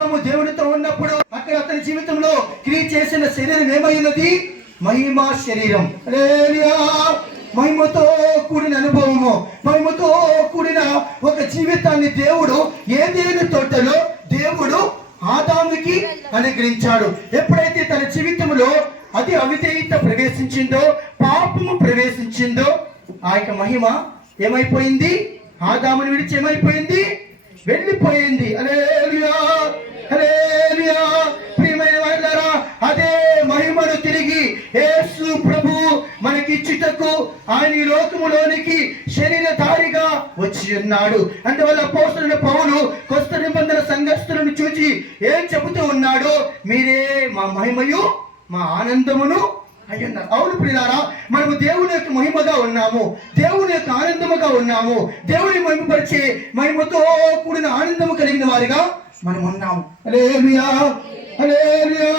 దేవుడితో ఉన్నప్పుడు అక్కడ అతని జీవితంలో క్రియ చేసిన శరీరం ఏమైనది? మహిమా శరీరం. హల్లెలూయా. మహిమతో కూడిన అనుభవము, మహిమతో కూడిన ఒక జీవితాన్ని దేవుడు ఏదైనా తోటలో దేవుడు ఆదాముకి అనుగ్రహించాడు. ఎప్పుడైతే తన జీవితంలో అది అవిధేయత ప్రవేశించిందో, పాపము ప్రవేశించిందో, ఆ యొక్క మహిమ ఏమైపోయింది? ఆదాముని విడిచి ఏమైపోయింది? వెళ్ళిపోయింది. హల్లెలూయా, హల్లెలూయా. ప్రియమైన వారలారా, అదే మహిమను తిరిగి యేసు ప్రభు మనకిచ్చుటకు ఆయన ఈ లోకములోనికి శరీరధారిగా వచ్చి ఉన్నాడు. అందువల్ల అపోస్తలుడైన పౌలు కొత్త నిబంధన సంఘస్థులను చూచి ఏం చెబుతూ ఉన్నాడు? మీరే మా మహిమయు మా ఆనందమును అయ్యున్నారు. అవును ప్రియులారా, మనము దేవుని యొక్క మహిమగా ఉన్నాము, దేవుని యొక్క ఆనందముగా ఉన్నాము. దేవుని మహిమపరిచే మహిమతో కూడిన ఆనందము కలిగిన వారిగా మనం ఉన్నాము. హల్లెలూయా, హల్లెలూయా.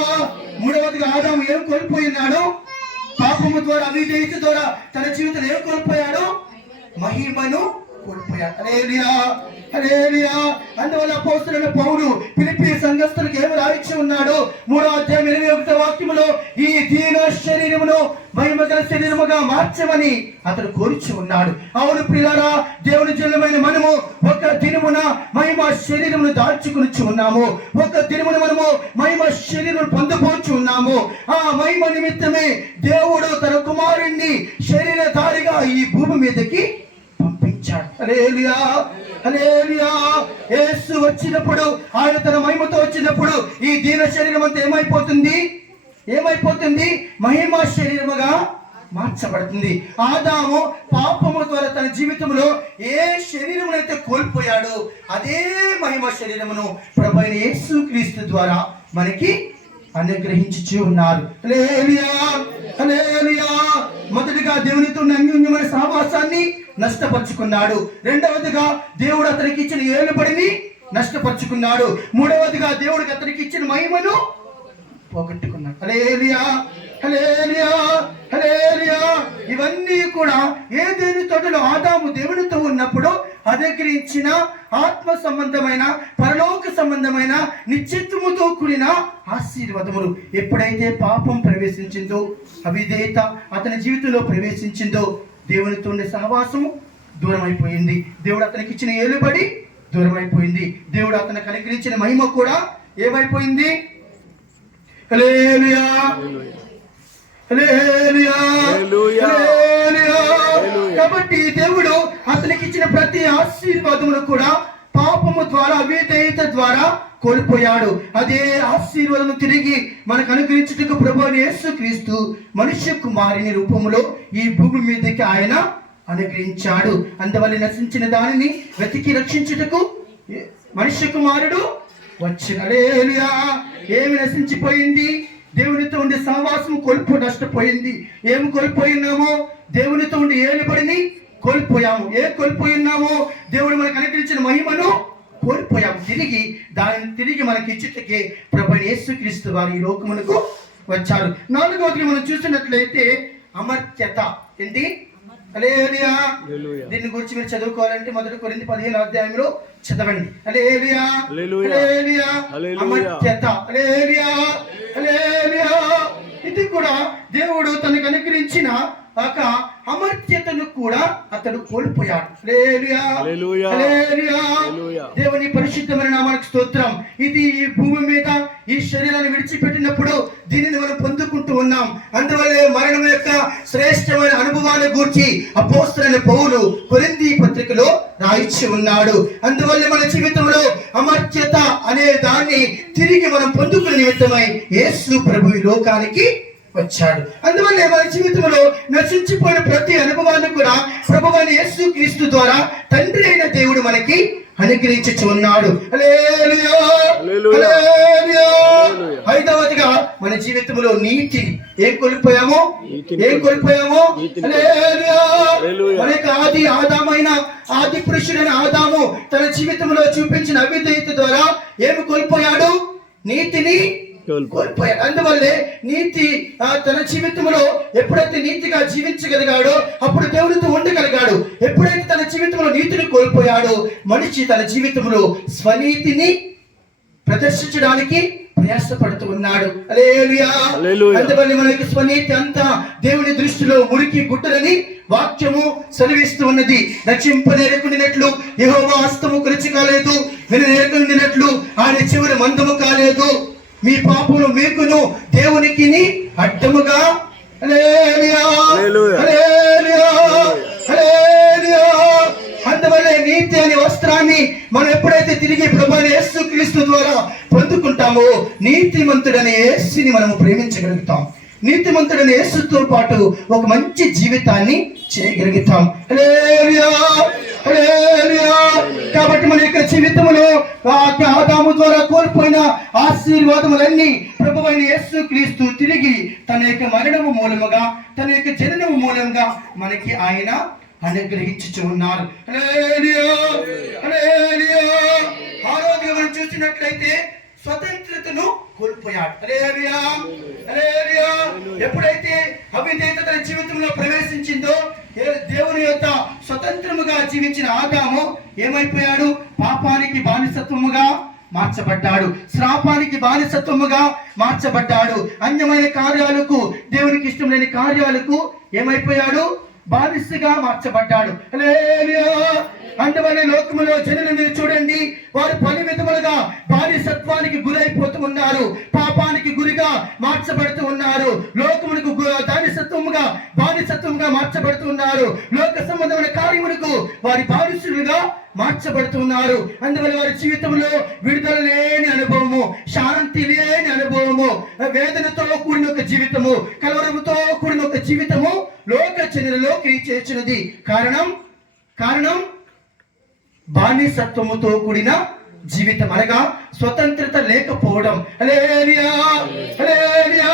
మూడవదిగా ఆదాము ఏం కోల్పోయినాడు? పాపము ద్వారా, అవిధేయత ద్వారా తన జీవితంలో ఏం కోల్పోయాడు? మహిమను కోల్పోయాడు. హల్లెలూయా, హల్లెలూయా. అందువల్ల అపోస్తలుడైన పౌలు ఫిలిప్పీ సంఘస్థులకు ఏమి రాయించి ఉన్నాడు? 3వ అధ్యాయం 21వ వాక్యములో ఈ దీన శరీరమును మహిమగల శరీరముగా మార్చమని అతడు కోరిచి ఉన్నాడు. అవును ప్రియులారా, దేవుని జనులమైన మనము ఒక దినమున మహిమ శరీరమును దాల్చుకుని ఉన్నాము. ఒక దినమున మనము మహిమ శరీరమును పొందబోచి ఉన్నాము. ఆ మహిమ నిమిత్తమే దేవుడు తన కుమారుణ్ణి శరీరధారిగా ఈ భూమి మీదకి పంపించాడు. హల్లెలూయా, హల్లెలూయా. యేసు వచ్చినప్పుడు, ఆయన తన మహిమతో వచ్చినప్పుడు ఈ దీన శరీరం అంతా ఏమైపోతుంది? ఏమైపోతుంది? మహిమ శరీరముగా మార్చబడుతుంది. ఆదాము పాపము ద్వారా తన జీవితంలో ఏ శరీరమునైతే కోల్పోయాడో అదే మహిమ శరీరమును ప్రభువైన యేసుక్రీస్తు ద్వారా మనకి అనుగ్రహించి ఉన్నారు. హల్లెలూయా, హల్లెలూయా. మొదటిగా దేవునితో ఉన్న అన్యోన్యమైన సహవాసాన్ని నష్టపరుచుకున్నాడు. రెండవదిగా దేవుడు అతనికి ఇచ్చిన ఏలుబడిని నష్టపరుచుకున్నాడు. మూడవదిగా దేవుడికి అతనికి ఇచ్చిన మహిమను పోగొట్టుకున్నాడు. హల్లెలూయా, హల్లెలూయా, హల్లెలూయా. ఇవన్నీ కూడా ఏదేని తోటలో ఆదాము దేవునితో ఉన్నప్పుడు అనుగ్రహించిన ఆత్మ సంబంధమైన, పరలోక సంబంధమైన, నిత్యత్వముతో కూడిన ఆశీర్వాదములు. ఎప్పుడైతే పాపం ప్రవేశించిందో, అవిధేయత అతని జీవితంలో ప్రవేశించిందో, దేవునితో ఉండే సహవాసము దూరం అయిపోయింది. దేవుడు అతనికి ఇచ్చిన ఏలుబడి దూరం అయిపోయింది. దేవుడు అతనికి అనుగ్రహించిన మహిమ కూడా ఏమైపోయింది? హల్లెలూయా, హల్లెలూయా, హల్లెలూయా. కాబట్టి దేవుడు అతనికి ఇచ్చిన ప్రతి ఆశీర్వాదమును కూడా పాపము ద్వారా, అవిధేయత ద్వారా కోల్పోయాడు. అదే ఆశీర్వాదము తిరిగి మనకు అనుగ్రహించుటకు ప్రభువైన యేసుక్రీస్తు మనుష్య కుమారుని రూపంలో ఈ భూమి మీదకి ఆయన అనుగ్రహించాడు. అందువల్ల నశించిన దానిని వెతికి రక్షించుటకు మనుష్య కుమారుడు వచ్చిన. హల్లెలూయా. ఏమి నశించిపోయింది? దేవునితో ఉండే సహవాసం నష్టపోయింది. ఏమి కోల్పోయినామో? దేవునితో ఉండే ఏలుబడిని కోల్పోయాము. కోల్పోయినామో? దేవుడు మనకు అనుగ్రహించిన మహిమను కోల్పోయాము. తిరిగి మనకి ఇచ్చుటకే ప్రభువైన యేసుక్రీస్తు వారు ఈ లోకమునకు వచ్చారు. నాలుగవది మనం చూసినట్లయితే అమర్త్యత. ఏంటి? హల్లెలూయా. దీని గురించి మీరు చదువుకోవాలంటే 1 కొరింథీ 15వ అధ్యాయంలో చదవండి. హల్లెలూయా, హల్లెలూయా. అమర్త్యత. హల్లెలూయా, హల్లెలూయా. ఇది కూడా దేవుడు తనకు అనుగ్రహించిన ఒక అమర్త్యతను కూడా అతడు కోల్పోయాడు. హల్లెలూయా, హల్లెలూయా. దేవుని పరిశుద్ధమైన నామానికి స్తోత్రం. ఇది ఈ భూమి మీద ఈ శరీరాన్ని విడిచిపెట్టినప్పుడు దీనిని మనం పొందుకుంటూ ఉన్నాం. అందువల్లే మరణం యొక్క శ్రేష్టమైన అనుభవాన్ని గూర్చి అపోస్తలుడైన పౌలు కొరింథీ పత్రికలో రాయించి ఉన్నాడు. అందువల్ల మన జీవితంలో అమర్త్యత అనే దాన్ని తిరిగి మనం పొందుకునే నిమిత్తమై యేసు ప్రభు ఈ లోకానికి వచ్చాడు. అందువల్ల మన జీవితంలో నశించిపోయిన ప్రతి అనుభవాన్ని కూడా ప్రభువైన యేసుక్రీస్తు ద్వారా తండ్రి అయిన దేవుడు మనకి అనుగ్రహించి ఉన్నాడు. హల్లెలూయా, హల్లెలూయా. ఐదవదిగా మన జీవితంలో నీతిని ఏం కోల్పోయామో? హల్లెలూయా. మనకి ఆది పురుషుడైన ఆదాము తన జీవితంలో చూపించిన అవిధేయత ద్వారా ఏమి కోల్పోయాడు? నీతిని కోల్పోయాడు. అందువల్లే నీతి తన జీవితంలో ఎప్పుడైతే నీతిగా జీవించగలిగాడో అప్పుడు దేవునితో ఉండగలిగాడు. ఎప్పుడైతే తన జీవితంలో నీతిని కోల్పోయాడో మనిషి తన జీవితంలో స్వనీతిని ప్రదర్శించడానికి ప్రయాసపడుతూ ఉన్నాడు. హల్లెలూయా. అందువల్ల మనకి స్వనీతి అంతా దేవుని దృష్టిలో మురికి గుడ్డలని వాక్యము సెలవిస్తూ ఉన్నది. రక్షింపనేరకుండినట్లు యెహోవా హస్తము కృచి కాలేదు, విననేరకుండినట్లు ఆయన చెవులు మందము కాలేదు. మీ పాపములు మీకును దేవునికి అడ్డముగా. హల్లెలూయా, హల్లెలూయా, హల్లెలూయా. అందువల్ల నీతి అనే వస్త్రాన్ని మనం ఎప్పుడైతే తిరిగి ప్రభువైన యేసుక్రీస్తు ద్వారా పొందుకుంటామో నీతిమంతుడనే యేసుని మనము ప్రేమించగలుగుతాం. నీతిమంతుడనే యేసుతో పాటు ఒక మంచి జీవితాన్ని చేయగలుగుతాం. హల్లెలూయా, హల్లెలూయా. కాబట్టి మన యొక్క జీవితంలో ఆదాము ద్వారా కోల్పోయిన ఆశీర్వాదములన్నీ ప్రభువైన యేసుక్రీస్తు తిరిగి తన యొక్క మరణము మూలముగా, తన యొక్క జననము మూలంగా మనకి ఆయన అనుగ్రహించుచు ఉన్నారు. హల్లెలూయా, హల్లెలూయా. ఆ రోజుగా మనం చూసినట్లయితే స్వతంత్రతను కోల్పోయాడు. హల్లెలూయా, హల్లెలూయా. ఎప్పుడైతే అవిధేయత తన జీవితంలో ప్రవేశించిందో దేవుని యొక్క స్వతంత్రముగా జీవించిన ఆదాము ఏమైపోయాడు? పాపానికి బానిసత్వముగా మార్చబడ్డాడు, శ్రాపానికి బానిసత్వముగా మార్చబడ్డాడు. అన్యమైన కార్యాలకు, దేవునికి ఇష్టం లేని కార్యాలకు ఏమైపోయాడు? బానిసగా మార్చబడ్డాడు. హల్లెలూయా. అందువల్ల లోకములో జనులు మీరు చూడండి, వారు పలు విధములుగా బానిసత్వానికి గురైపోతూ ఉన్నారు, పాపానికి గురిగా మార్చబడుతూ ఉన్నారు, లోకములకు బానిసత్వముగా మార్చబడుతూ ఉన్నారు, లోక సంబంధమైన కార్యములకు వారి బానిసులుగా మార్చబడుతున్నారు. అందువల్ల వారి జీవితంలో విడుదల లేని అనుభవము, శాంతి లేని అనుభవము, వేదనతో కూడిన ఒక జీవితము, కలవరముతో కూడిన ఒక జీవితము లోక జనులలో చేర్చినది. కారణం బానిసత్వముతో కూడిన జీవితం, అనగా స్వతంత్రత లేకపోవడం. హల్లెలూయా, హల్లెలూయా.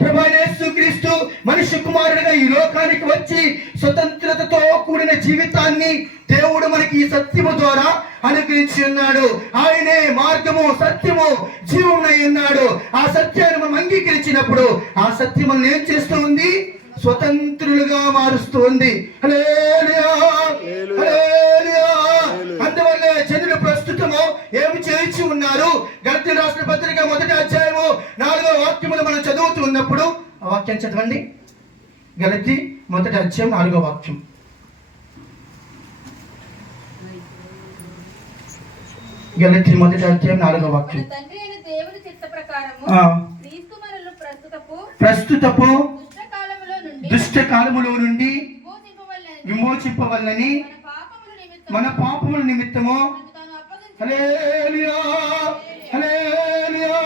ప్రభువైన యేసుక్రీస్తు మనుష్య కుమారుడిగా ఈ లోకానికి వచ్చి స్వతంత్రతతో కూడిన జీవితాన్ని దేవుడు మనకి ఈ సత్యము ద్వారా అనుగ్రహించి ఉన్నాడు. ఆయనే మార్గము, సత్యము, జీవమునై ఉన్నాడు. ఆ సత్యాన్ని మనం అంగీకరించినప్పుడు ఆ సత్యం మనం ఏం చేస్తూ ఉంది? స్వతంత్రులుగా మారుస్తూ ఉంది. హల్లెలూయా, హల్లెలూయా. అందువల్ల జనులు ప్రస్తుతము ఏమి చేయించి ఉన్నారు? గలతీయులకు రాసిన పత్రిక 1వ అధ్యాయము 4వ వాక్యములు మనం చదువుతూ ఉన్నప్పుడు ఆ వాక్యం చదవండి. గలతీ 1వ అధ్యాయం 4వ వాక్యం. గలతీ 1వ అధ్యాయం 4వ వాక్యం. ప్రస్తుతపు దుష్ట కాలములో నుండి విమోచింపవలనని మన పాపముల నిమిత్తము. హల్లెలూయా, హల్లెలూయా.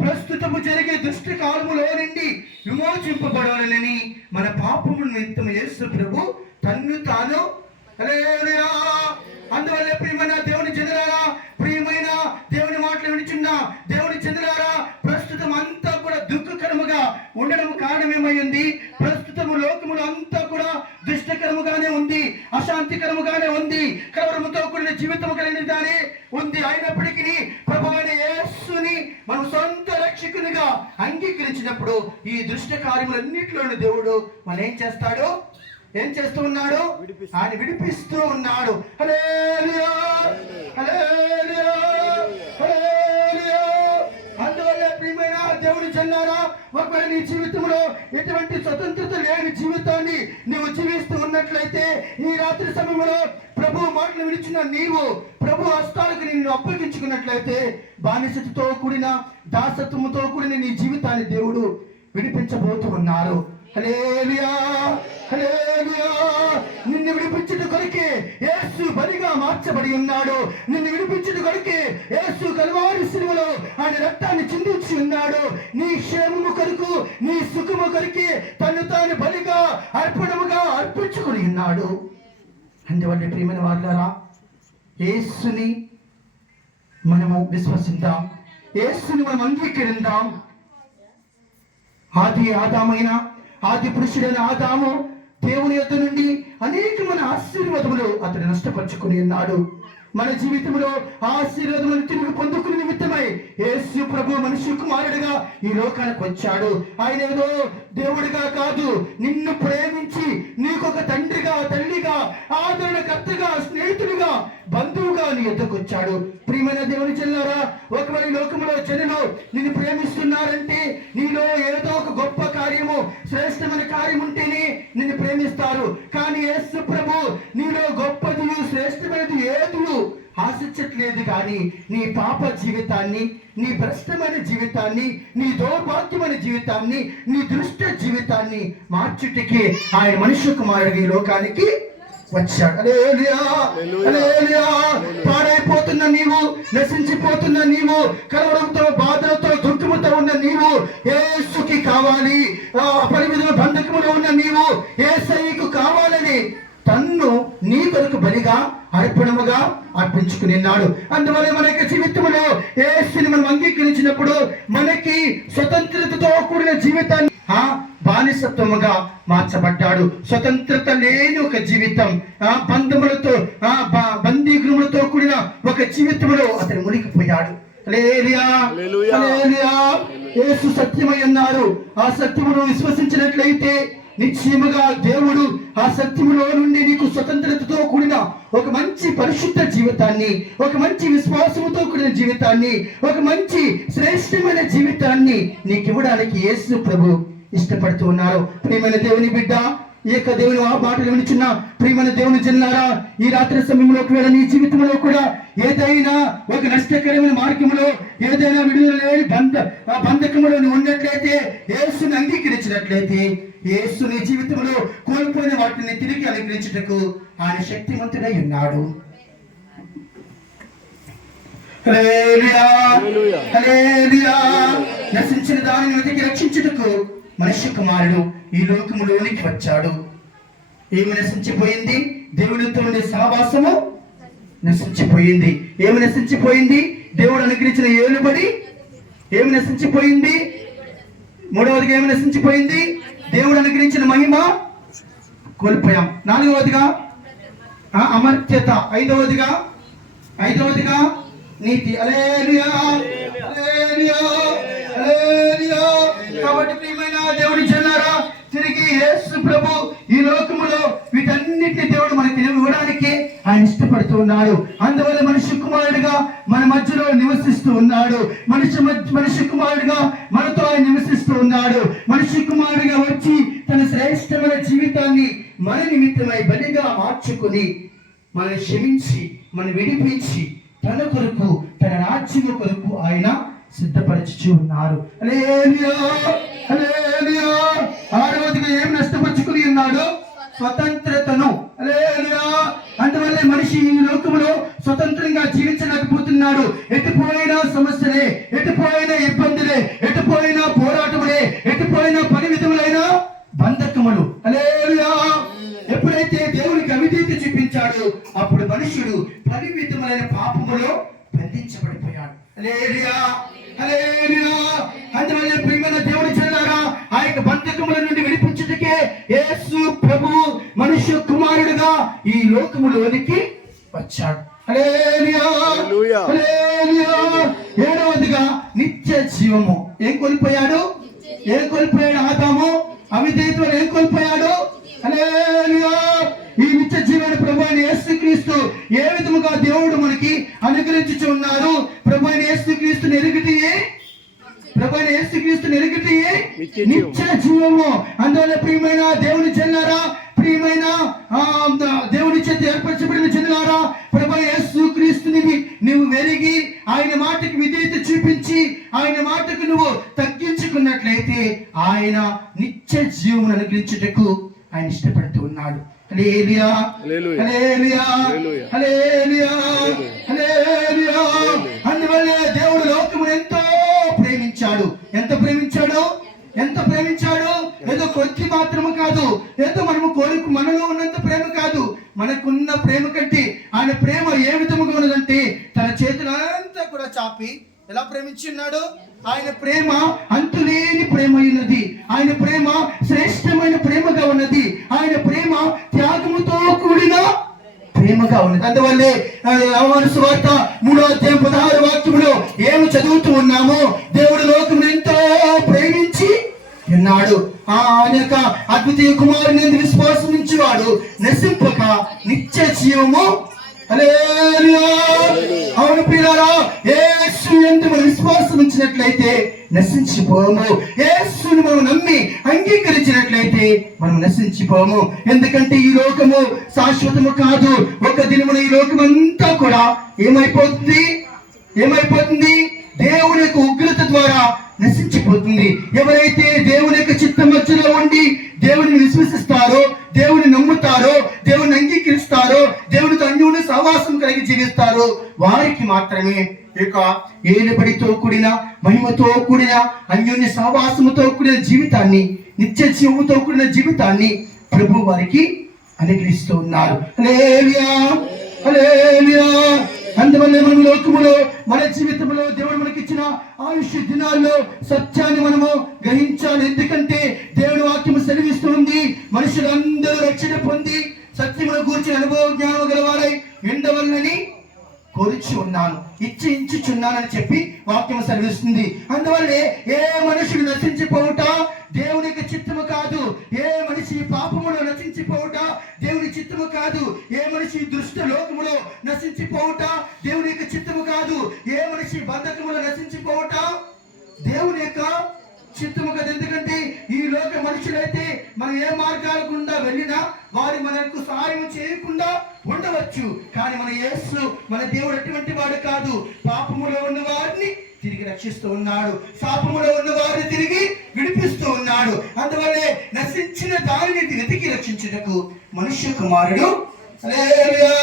ప్రస్తుతము జరిగే దుష్ట కాలములో నుండి విమోచింపబడాలని మన పాపముల నిమిత్తము యేసు ప్రభు తన్ను తాను. హల్లెలూయా. అందువల్ల ప్రియమైన దేవుని జనులారా, ప్రియమైన దేవుని మాటలు వినిచున్న దేవుని జనులారా, ప్రస్తుతం అంతా కూడా దుఃఖకరముగా ఉండడం కారణమేమైంది? ప్రస్తుతము లోకములు అంతా కూడా దుష్టకరముగానే ఉంది, అశాంతికరముగానే ఉంది, కలవరముతో కూడిన జీవితము కలిగినదానే ఉంది. అయినప్పటికీ ప్రభువైన యేసుని మనం సొంత రక్షకునిగా అంగీకరించినప్పుడు ఈ దుష్ట కార్యములన్నిటిలోని దేవుడు మనం ఏం చేస్తూ ఉన్నాడు? ఆయన విడిపిస్తూ ఉన్నాడు. హల్లెలూయా, హల్లెలూయా, హల్లెలూయా. అందువల్ల ప్రియమైన దేవుని జనులారా, ఒకవేళ నీ జీవితంలో ఎటువంటి స్వతంత్రత లేని జీవితాన్ని నువ్వు జీవిస్తూ ఉన్నట్లయితే ఈ రాత్రి సమయంలో ప్రభు మాటలు వినిచిన నీవు ప్రభు హస్తాలకు నిన్ను అప్పగించుకున్నట్లయితే బానిసతతో కూడిన దాసత్వముతో కూడిన నీ జీవితాన్ని దేవుడు విడిపించబోతూ ఉన్నారు. హల్లెలూయా, హల్లెలూయా. నిన్ను విడిపించుట కొరకే యేసు బలిగా మార్చబడి ఉన్నాడు. నిన్ను విడిపించుట కొరకే యేసు కల్వారి శిలువలో ఆయన రక్తాన్ని చిందించి ఉన్నాడు. నీ క్షేమము కొరకు, నీ సుఖము కొరకే తను తాను బలిగా అర్పణముగా అర్పించుకుని ఉన్నాడు. అందువల్ల ప్రియమైన వారులారా, యేసుని మనము విశ్వసిద్దాం, యేసుని మనం అంగీకరిద్దాం. ఆది పురుషుడైన ఆదాము దేవుని యొద్ద నుండి అనేకమైన ఆశీర్వాదములు అతడు నష్టపరుచుకుని ఉన్నాడు. మన జీవితంలో ఆశీర్వాదములను తిరిగి పొందుకునే నిమిత్తమై యేసు ప్రభు మనుష్య కుమారుడిగా ఈ లోకానికి వచ్చాడు. ఆయన ఏదో దేవుడిగా కాదు, నిన్ను ప్రేమించి నీకొక తండ్రిగా, తల్లిగా, ఆదరణకర్తగా, స్నేహితుడిగా, బంధువుగా నీ ఎద్దకు వచ్చాడు. ప్రియమైన దేవుని చెల్లారా, ఒకవేళ లోకంలో జనులు నిన్ను ప్రేమిస్తున్నారంటే నీలో ఏదో ఒక గొప్ప కార్యము, శ్రేష్టమైన కార్యం ఉంటేనే నిన్ను ప్రేమిస్తారు. కానీ యేసు ప్రభు నీలో గొప్పది, శ్రేష్టమైనది ఏది ఆశించట్లేదు. కానీ నీ పాప జీవితాన్ని, నీ భ్రష్టమైన జీవితాన్ని, నీ దౌర్భాగ్యమైన జీవితాన్ని, నీ దుష్ట జీవితాన్ని మార్చుటకి ఆయన మనుష్య కుమారుడు ఈ లోకానికి వచ్చాడు. హల్లెలూయా, హల్లెలూయా. పాడైపోతున్న నీవు, నశించిపోతున్న నీవు, కలవరంతో, బాధలతో, దుఃఖముతో ఉన్న నీవు యేసుకి కావాలి. పరిమితుల బంధకములో ఉన్న నీవు యేసయ్యకు కావాలని తన్ను నీ కొరకు బలిగా, అర్పణముగా అర్పించుకున్నాడు. అందువల్ల మన యొక్క జీవితంలో యేసుని మనం అంగీకరించినప్పుడు మనకి స్వతంత్రతతో కూడిన జీవితాన్ని బానిసత్వముగా మార్చబడ్డాడు. స్వతంత్రత లేని ఒక జీవితం, బంధములతో, బందీగృహములతో కూడిన ఒక జీవితంలో అతను మునిగిపోయాడు. హల్లెలూయా, హల్లెలూయా. యేసు సత్యమై అన్నారు. ఆ సత్యమును విశ్వసించినట్లయితే నిశ్చయముగా దేవుడు ఆ సత్యములో నుండి నీకు స్వతంత్రతతో కూడిన ఒక మంచి పరిశుద్ధ జీవితాన్ని, ఒక మంచి విశ్వాసముతో కూడిన జీవితాన్ని, ఒక మంచి శ్రేష్టమైన జీవితాన్ని నీకు ఇవ్వడానికి యేసు ప్రభు ఇష్టపడుతూ ఉన్నారు. ప్రియమైన దేవుని బిడ్డ, ఈ యొక్క దేవుని ఆ మాటలు వినిచున్న ప్రియమైన దేవుని జనులారా, ఈ రాత్రి సమయంలో ఒకవేళ నీ జీవితంలో కూడా ఏదైనా ఒక నష్టకరమైన మార్గంలో, ఏదైనా విడుదల లేని బంధకములో నువ్వు ఉన్నట్లయితే, యేసుని అంగీకరించినట్లయితే, యేసు నీ జీవితంలో కోల్పోయిన వాటిని తిరిగి అనుగ్రహించుటకు ఆయన శక్తివంతుడై ఉన్నాడు. హల్లెలూయా, హల్లెలూయా. నశించిన దానిని వెతికి రక్షించుటకు మనుష్య కుమారుడు ఈ లోకములోనికి వచ్చాడు. ఏమి నశించిపోయింది? దేవునితో ఉండే సహవాసము నశించిపోయింది. ఏమి నశించిపోయింది? దేవుడు అనుగ్రహించిన ఏలుబడి ఏమి నశించిపోయింది? మూడవదిగా ఏమి నశించిపోయింది? దేవుడు అనుగ్రహించిన మహిమ కోల్పోయాం. నాలుగవదిగా అమర్త్యత. ఐదవదిగా నీతి. హల్లెలూయా, హల్లెలూయా, హల్లెలూయా. కాబట్టి ప్రియమైన దేవుని జనులారా, తిరిగి యేసు ప్రభు ఈ లోకములో వీటన్నిటిని దేవుడు మనకి ఇవ్వడానికి ఆయన ఇష్టపడుతూ ఉన్నాడు. అందువల్ల మనుష్య కుమారుడిగా మన మధ్యలో నివసిస్తూ ఉన్నాడు. మనుష్య కుమారుడిగా మనతో ఆయన నివసిస్తూ ఉన్నాడు. మనుష్య కుమారుడిగా వచ్చి తన శ్రేష్టమైన జీవితాన్ని మన నిమిత్తమై బలిగా మార్చుకుని మనల్ని క్షమించి, మనం విడిపించి తన కొరకు, తన రాజ్యము కొరకు ఆయన సిద్ధపరచుచూ ఉన్నారు. హల్లెలూయా, హల్లెలూయా. ఆరవదిగా ఏం నష్టపరుచుకుని ఉన్నాడు? స్వతంత్రతను. హల్లెలూయా. అందువల్ల మనిషి ఈ లోకంలో స్వతంత్రంగా జీవించలేకపోతున్నాడు. ఎటుపోయినా సమస్యలే, ఎటుపోయినా ఇబ్బందులే, ఎటుపోయినా పోరాటములే, ఎటుపోయినా పరిమితములైన బంధకములు. హల్లెలూయా. ఎప్పుడైతే దేవునికి అవిధేయత చూపించాడు, అప్పుడు మనుషుడు పరిమితములైన పాపములో బంధించబడిపోయాడు. హల్లెలూయా, హల్లెలూయా. అందువల్ల ప్రియమైన దేవుని జనులారా, ఆ యొక్క బంధకముల నుండి విడిపించుటకే యేసు ప్రభువు మనుష్య కుమారుడుగా ఈ లోకములోనికి వచ్చాడు. హల్లెలూయా, హల్లెలూయా. ఏడవదిగా నిత్య జీవము. ఏం కోల్పోయాడు? ఆదాము అవిధేయతలో ఏం కోల్పోయాడు? హల్లెలూయా. ఈ నిత్య జీవాన్ని ప్రభు అయిన యేసుక్రీస్తు ఏ విధముగా దేవుడు మనకి అనుగ్రహించి ఉన్నారు? ప్రభు అయిన యేసుక్రీస్తుని ఎరుగుటియే నిత్య జీవము. అందువల్ల ప్రియమైన దేవుని జనులారా, ప్రియమైన దేవుని చేత ఏర్పరచబడిన జనులారా, ప్రభు యేసుక్రీస్తుని నువ్వు వెరిగి ఆయన మాటకు విధేయత చూపించి ఆయన మాటకు నువ్వు తగ్గించుకున్నట్లయితే ఆయన నిత్య జీవమును అనుగ్రహించుటకు ఆయన ఇష్టపడుతూ ఉన్నాడు. హల్లెలూయా, హల్లెలూయా, హల్లెలూయా, హల్లెలూయా. అందువల్ల దేవుడు లోకమును ఎంతో ప్రేమించాడు. ఎంత ప్రేమించాడు? ఏదో కొద్ది మాత్రము కాదు, ఏదో మనలో ఉన్నంత ప్రేమ కాదు. మనకున్న ప్రేమ కంటే ఆయన ప్రేమ ఏ విధముగా ఉన్నదంటే, తన చేతులంతా కూడా చాపి ఎలా ప్రేమించి ఉన్నాడు? ఆయన ప్రేమ అంతులేని ప్రేమ ఉన్నది. ఆయన ప్రేమ శ్రేష్టమైన ప్రేమగా ఉన్నది. ఆయన ప్రేమ త్యాగముతో కూడిన ప్రేమగా ఉన్నది. అందువల్లే యోహాను సువార్త 3:16 ఏమి చదువుతూ ఉన్నామో, దేవుడు లోకమును ఎంతో ప్రేమించి ఉన్నాడు, ఆయన యొక్క అద్వితీయ కుమారుని యందు విశ్వాసం నుంచి వాడు నశింపక నిత్య జీవము. హల్లెలూయా. అవును ప్రియులారా, యేసు యందు మనం విశ్వాసం ఉంచినట్లయితే నశించిపోము. యేసుని మనం నమ్మి అంగీకరించినట్లయితే మనం నశించిపోము. ఎందుకంటే ఈ లోకము శాశ్వతము కాదు. ఒక దినమున ఈ లోకం అంతా కూడా ఏమైపోతుంది? దేవుని యొక్క ఉగ్రత ద్వారా నశించిపోతుంది. ఎవరైతే దేవుని యొక్క చిత్తం మధ్యలో ఉండి దేవుని విశ్వసిస్తారో, దేవుని నమ్ముతారో, దేవుని అంగీకరిస్తారో, దేవునితో అన్యోన్య సహవాసం కలిగి జీవిస్తారో వారికి మాత్రమే ఇక ఏలుబడితో కూడిన, మహిమతో కూడిన, అన్యోన్య సహవాసముతో కూడిన జీవితాన్ని, నిత్య జీవముతో కూడిన జీవితాన్ని ప్రభు వారికి అనుగ్రహిస్తూ ఉన్నారు. హల్లెలూయా, హల్లెలూయా. అందువల్ల మన లోకములో, మన జీవితంలో దేవుడు మనకిచ్చిన ఆయుష్ దినాల్లో సత్యాన్ని మనము గ్రహించాలి. ఎందుకంటే దేవుని వాక్యము సెలవిస్తుంది, మనుషులందరూ రక్షణ పొంది సత్యమును గూర్చిన అనుభవ జ్ఞానం గలవారై ఉండవలనని కోరిచి ఉన్నాను, ఇచ్చుచున్నానని చెప్పి వాక్యం సెలవిస్తుంది. అందువల్లే ఏ మనుషుడు నశించిపోవుట దేవుని యొక్క చిత్తము కాదు. ఏ మనిషి పాపములో నశించిపోవుట దేవుని చిత్తము కాదు. ఏ మనిషి దుష్ట లోకములో నశించిపోవుట దేవుని యొక్క చిత్తము కాదు. ఏ మనిషి బంధకములో నశించిపోవుట దేవుని యొక్క చిత్తము కాదు. ఎందుకంటే ఈ లోక మనుషులైతే మనం ఏ మార్గాల గుండా వెళ్ళినా వారు మనకు సహాయం చేయకుండా ఉండవచ్చు. కానీ మన యేసు, మన దేవుడు అటువంటి వాడు కాదు. పాపములో ఉన్న వారిని తిరిగి రక్షిస్తూ ఉన్నాడు, శాపములో ఉన్న వారిని తిరిగి విడిపిస్తూ ఉన్నాడు. అందువల్లే నశించిన దానిని వెతికి రక్షించుటకు మనుష్య కుమారుడు. హల్లెలూయా.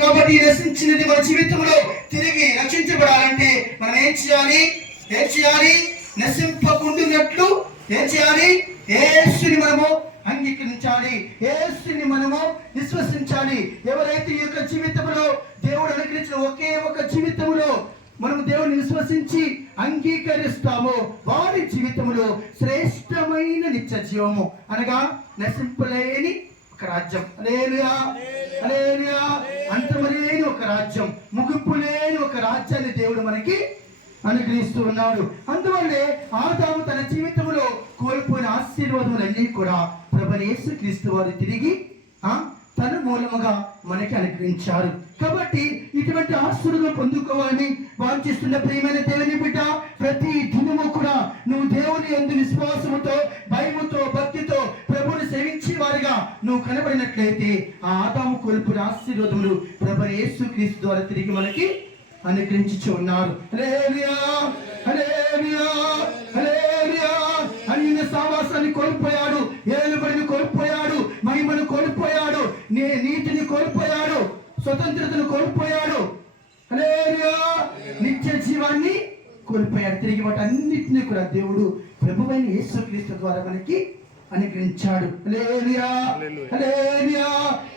కాబట్టి నశించినది మన జీవితంలో తిరిగి రక్షించబడాలంటే మనం ఏం చేయాలి? నశింపకుండునట్లు ఏం చేయాలి? యేసుని మనము అంగీకరించాలి, యేసుని మనము విశ్వసించాలి. ఎవరైతే ఈ యొక్క జీవితంలో దేవుడు అనుగ్రహించిన ఒకే ఒక జీవితంలో మనము దేవుని విశ్వసించి అంగీకరిస్తామో వారి జీవితంలో శ్రేష్టమైన నిత్య జీవము, అనగా నశింపలేని ఒక రాజ్యం. హల్లెలూయా, హల్లెలూయా. అంతమలేని ఒక రాజ్యం, ముగింపు లేని ఒక రాజ్యాన్ని దేవుడు మనకి అనుగ్రహిస్తూ ఉన్నాడు. అందువల్లే ఆదాము తన జీవితంలో కోల్పోయిన ఆశీర్వాదములన్నీ కూడా ప్రభువైన యేసుక్రీస్తు వారు తిరిగి తన మూలముగా మనకి అనుగ్రహించారు. కాబట్టి ఇటువంటి ఆశీర్వాదం పొందుకోవాలని వాంఛిస్తున్న ప్రియమైన దేవుని బిడ్డ, ప్రతి దినము కూడా నువ్వు దేవుని యందు విశ్వాసముతో, భయముతో, భక్తితో ప్రభువుని సేవించే వారిగా నువ్వు కనబడినట్లయితే ఆ ఆదాము కోల్పోయిన ఆశీర్వాదములు ప్రభువైన యేసుక్రీస్తు ద్వారా తిరిగి మనకి అనుగ్రహించి ఉన్నారు. హల్లెలూయా, హల్లెలూయా, హల్లెలూయా. అన్య సహవాసాన్ని కోల్పోయాడు, ఏలుబడిని కోల్పోయాడు, మహిమను కోల్పోయాడు, నీతిని కోల్పోయాడు, స్వతంత్రతను కోల్పోయాడు. హల్లెలూయా. నిత్య జీవాన్ని కోల్పోయాడు. తిరిగి వాటి అన్నిటినీ కూడా దేవుడు ప్రభువైన యేసుక్రీస్తు ద్వారా మనకి అనుగ్రహించాడు. హల్లెలూయా, హల్లెలూయా.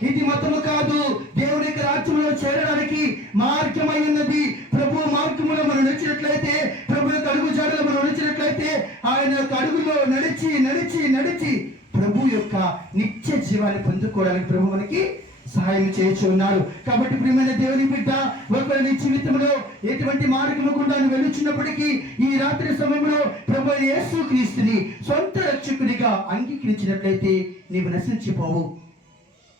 ఇది మతము కాదు, దేవుని యొక్క రాజ్యంలో చేరడానికి మార్గమై ఉన్నది. ప్రభు మార్గములో మనం నడిచినట్లయితే, ప్రభు యొక్క అడుగు జాడలో మనం నడిచినట్లయితే, ఆయన యొక్క అడుగులో నడిచి నడిచి నడిచి ప్రభు యొక్క నిత్య జీవాన్ని పొందుకోవడానికి ప్రభు మనకి సహాయం చేయొచ్చు ఉన్నారు. కాబట్టి ప్రియమైన దేవుని బిడ్డ, ఒకవేళ నీ జీవితంలో ఎటువంటి మార్గము గుండా నువ్వు వెళుచున్నప్పటికీ ఈ రాత్రి సమయంలో ప్రభువైన యేసుక్రీస్తుని సొంత రక్షకుడిగా అంగీకరించినట్లయితే నీవు నశించిపోవు,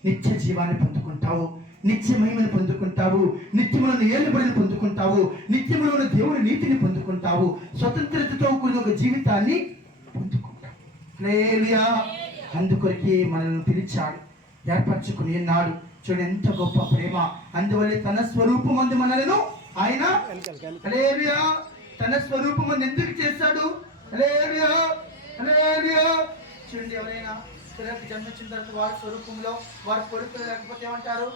నిత్య జీవాన్ని పొందుకుంటావు, నిత్య మహిమను పొందుకుంటావు, నిత్యములను ఏలుబడిని పొందుకుంటావు, నిత్యములను దేవుని నీతిని పొందుకుంటావు, స్వతంత్రతతో కూడిన ఒక జీవితాన్ని పొందుకుంటావు. హల్లెలూయా. అందుకొరకే మనల్ని పిలిచాడు, ఏర్పరచుకుని ఉన్నాడు. చూడండి ఎంత గొప్ప ప్రేమ. అందువల్లే తన స్వరూపమందు మనలను ఆయన హల్లెలూయా తన స్వరూపమందు ఎందుకు చేశాడు? హల్లెలూయా, హల్లెలూయా. చూడండి, ఎవరైనా పిల్లలకి జన్మించిన తర్వాత వారి స్వరూపంలో వారి కొడుకు లేకపోతే ఏమంటారు?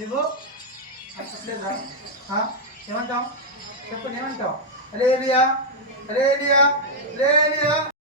నువ్వు చెప్పలేదా? ఏమంటావు? చెప్పండి, ఏమంటావు? హల్లెలూయా, హల్లెలూయా, హల్లెలూయా.